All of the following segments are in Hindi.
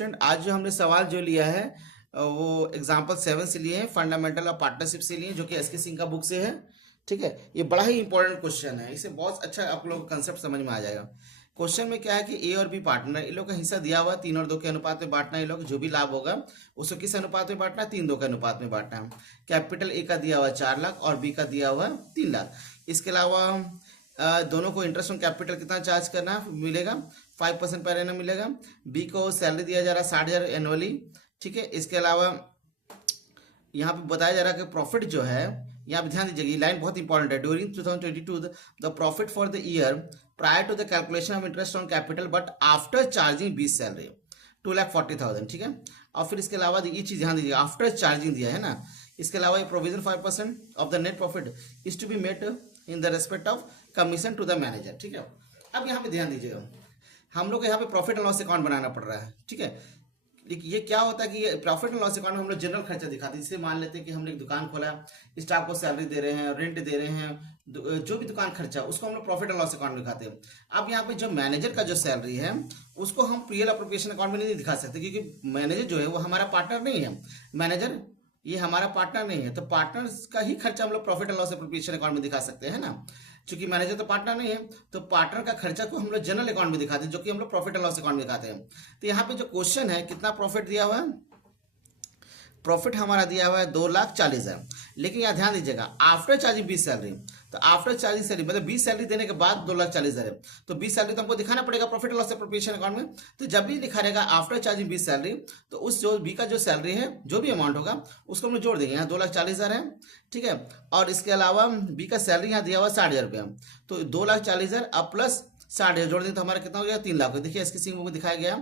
स्टूडेंट, आज जो हमने सवाल जो लिया है वो एग्जाम्पल 7 से लिए हैं, फंडामेंटल ऑफ पार्टनरशिप से लिए, जो कि एसके सिंह का बुक से है। ठीक है, ये बड़ा ही इंपॉर्टेंट क्वेश्चन है, इसे बहुत अच्छा आप लोगों को कंसेप्ट समझ में आ जाएगा। क्वेश्चन में क्या है कि ए और बी पार्टनर, इन लोग का हिस्सा दिया हुआ है 3 और 2 के अनुपात में बांटना है। इन लोग जो भी लाभ होगा उसको किस अनुपात में बांटना है? 3-2 के अनुपात में बांटना है। कैपिटल ए का दिया हुआ है 4 लाख और बी का दिया हुआ है 3 लाख। इसके अलावा दोनों को इंटरेस्ट ऑन कैपिटल कितना चार्ज करना मिलेगा? 5% पर एनम मिलेगा। बी को सैलरी दिया जा रहा है 60,000 एनुअली। ठीक है, इसके अलावा यहाँ पे बताया जा रहा है कि प्रॉफिट जो है, यहाँ पे ध्यान दीजिएगा, ये लाइन बहुत इंपॉर्टेंट है। During 2022 the profit for the year prior to the calculation of interest on capital but after charging B salary 2,40,000। ठीक है, और फिर इसके अलावा ये चीज ध्यान दीजिएगा, आफ्टर चार्जिंग दिया है ना। इसके अलावा ये provision 5% of the net profit is to be made in the respect of commission to the manager. ठीक है, अब यहाँ पे ध्यान दीजिएगा, हम लोग को यहाँ पे प्रॉफिट एंड लॉस अकाउंट बनाना पड़ रहा है। ठीक है, ये क्या होता है कि प्रॉफिट एंड लॉस अकाउंट में हम लोग जनरल खर्चा दिखाते हैं। जैसे मान लेते हैं कि हमने एक दुकान खोला, स्टाफ को सैलरी दे रहे हैं, रेंट दे रहे हैं, जो भी दुकान खर्चा उसको हम लोग प्रॉफिट एंड लॉस अकाउंट में दिखाते हैं। अब यहाँ पे जो मैनेजर का जो सैलरी है उसको हम पीएल अप्रोप्रिएशन अकाउंट में नहीं दिखा सकते, क्योंकि मैनेजर जो है वो हमारा पार्टनर नहीं है। मैनेजर ये हमारा पार्टनर नहीं है, तो पार्टनर का ही खर्चा हम लोग profit and loss appropriation account में दिखा सकते हैं ना। क्योंकि मैनेजर तो पार्टनर नहीं है, तो पार्टनर का खर्चा को हम लोग जनरल अकाउंट में दिखाते हैं, जो कि हम लोग प्रॉफिट एंड लॉस अकाउंट में दिखाते हैं। तो यहाँ पे जो क्वेश्चन है, कितना प्रॉफिट दिया हुआ है? प्रॉफिट हमारा दिया हुआ है 2,40,000, लेकिन यहाँ ध्यान दीजिएगा आफ्टर चार्जिंग 20 सैलरी। तो आफ्टर चार्जिंग सैलरी मतलब 20 सैलरी देने के बाद 2,40,000 है, तो 20 सैलरी तो हमको दिखाना पड़ेगा profit and loss appropriation account में। तो जब भी लिखा रहेगा आफ्टर चार्जिंग 20 सैलरी, तो उस जो बी का जो सैलरी है, जो भी अमाउंट होगा उसको हम लोग जोड़ देंगे। यहाँ 2,40,000 है। ठीक है, और इसके अलावा बी का सैलरी यहाँ दिया हुआ 60,000 रुपया, तो 2,40,000 अब प्लस 60,000 जोड़ देंगे तो हमारा कितना हो गया? 3 लाख। देखिए इसके सिंह में दिखाया गया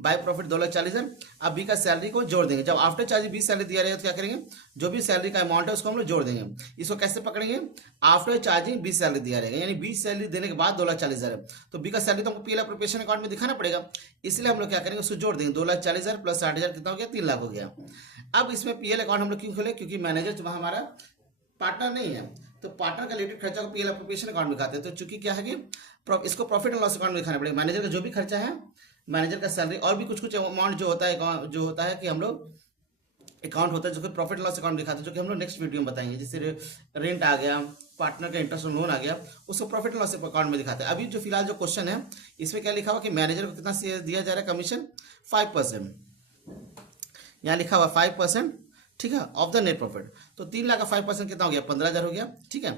बाय प्रॉफिट 2,40,000। अब बी का सैलरी को जोड़ देंगे। जब आफ्टर चार्ज 20 सैलरी दिया रहेगा तो क्या करेंगे? जो भी सैलरी का अमाउंट है उसको हम लोग जोड़ देंगे। इसको कैसे पकड़ेंगे? आफ्टर चार्जिंग 20 सैलरी दिया रहेगा, यानी 20 सैलरी देने के बाद 2,40,000 है, तो बी का सैलरी तो हमको पीएल अप्रोप्रिएशन अकाउंट में दिखाना पड़ेगा। इसलिए हम लोग क्या करेंगे? उसको जोड़ देंगे। 2,40,000 प्लस 60,000 कितना हो गया? 3 लाख हो गया। अब इसमें पीएल अकाउंट हम लोग क्यों खोले? क्योंकि मैनेजर जो हमारा पार्टनर नहीं है, तो पार्टनर का रिलेटेड खर्चा को पीएल अप्रोप्रिएशन अकाउंट में दिखाते हैं। तो चूंकि क्या है कि इसको प्रॉफिट एंड लॉस अकाउंट में दिखाना पड़ेगा। मैनेजर का जो भी खर्चा है, मैनेजर का सैलरी और भी कुछ कुछ अमाउंट जो होता है कि हम लोग अकाउंट होता है जो कि प्रॉफिट एंड लॉस अकाउंट दिखाते हैं, जो कि हम लोग नेक्स्ट वीडियो में बताएंगे। जैसे रेंट आ गया, पार्टनर का इंटरेस्ट लोन आ गया, उसको प्रॉफिट एंड लॉस अकाउंट में दिखाते हैं। अभी जो फिलहाल जो क्वेश्चन है इसमें क्या लिखा हुआ कि मैनेजर को कितना दिया जा रहा है? कमीशन 5%, यहाँ लिखा हुआ 5%। ठीक है, ऑफ द नेट प्रॉफिट। तो 3 लाख का 5% कितना हो गया? 15,000 हो गया। ठीक है,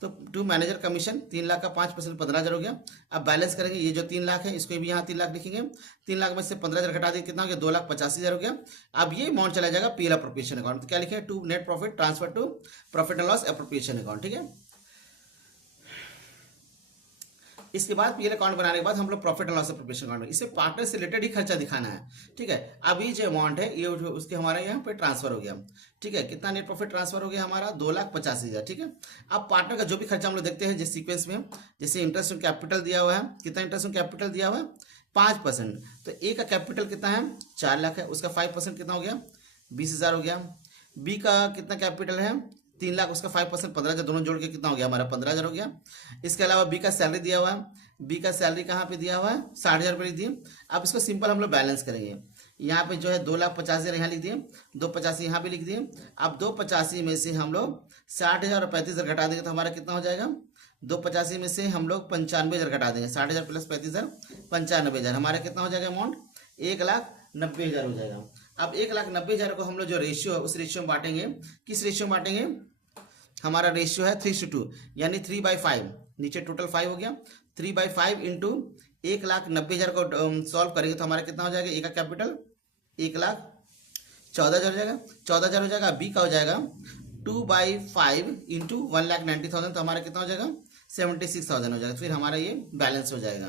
तो टू मैनेजर कमीशन 3 लाख का 5% 15,000 हो गया। अब बैलेंस करेंगे, ये जो 3 लाख है इसको भी यहाँ 3 लाख लिखेंगे। 3 लाख में से 15,000 घटा देंगे, कितना हो गया? 2,85,000 हो गया। अब ये अमाउंट चला जाएगा पीएल अप्रोप्रिएशन अकाउंट। तो क्या लिखे? To net profit transfer to profit and loss appropriation account. ठीक है, इसके बाद पीएल अकाउंट बनाने के बाद हम लोग profit and loss appropriation account में इसे पार्टनर से रिलेटेड ही खर्चा दिखाना है। ठीक है, अभी जो अमाउंट है ये उसके हमारा यहाँ पे ट्रांसफर हो गया। ठीक है, कितना नेट प्रॉफिट ट्रांसफर हो गया हमारा? 2,85,000। ठीक है, अब पार्टनर का जो भी खर्चा हम लोग देखते हैं जिस सीक्वेंस में, जैसे इंटरेस्ट ऑन कैपिटल दिया हुआ है, कितना इंटरेस्ट ऑन कैपिटल दिया हुआ है? 5%। तो ए का कैपिटल कितना है? 4 लाख है, उसका 5% कितना हो गया? 20,000 हो गया। बी का कितना कैपिटल है? 3 लाख, उसका 5% 15,000, दोनों जोड़ के कितना हो गया हमारा? 15,000 हो गया। इसके अलावा बी का सैलरी दिया हुआ है, बी का सैलरी कहाँ पे दिया हुआ है? 60,000 रुपये लिख दिए। अब इसको सिंपल हम लोग बैलेंस करेंगे। यहाँ पे जो है 2,50,000 यहाँ लिख दिए, 2,85,000 यहाँ पे लिख दिए। अब 2,85,000 में से हम लोग 60,000 और 35,000 घटा देंगे तो हमारा कितना हो जाएगा? 2,85,000 में से हम लोग 95,000 घटा देंगे। 60,000 प्लस 35,000 95,000, हमारा कितना हो जाएगा अमाउंट? 1,90,000 हो जाएगा। अब 1,90,000 को हम लोग जो रेशियो है उस रेशियो में बांटेंगे। किस रेशियो में बांटेंगे? हमारा रेशियो है 3:2, यानी 3/5। नीचे टोटल 5 हो गया। 3/5 इंटू 1,90,000 को सॉल्व करेंगे तो हमारा कितना हो जाएगा? ए का कैपिटल 1,14,000 हो जाएगा, 14,000 हो जाएगा। बी का हो जाएगा 2/5 इंटू 1,90,000, तो हमारा कितना हो जाएगा? 76,000 हो जाएगा। फिर हमारा ये बैलेंस हो जाएगा।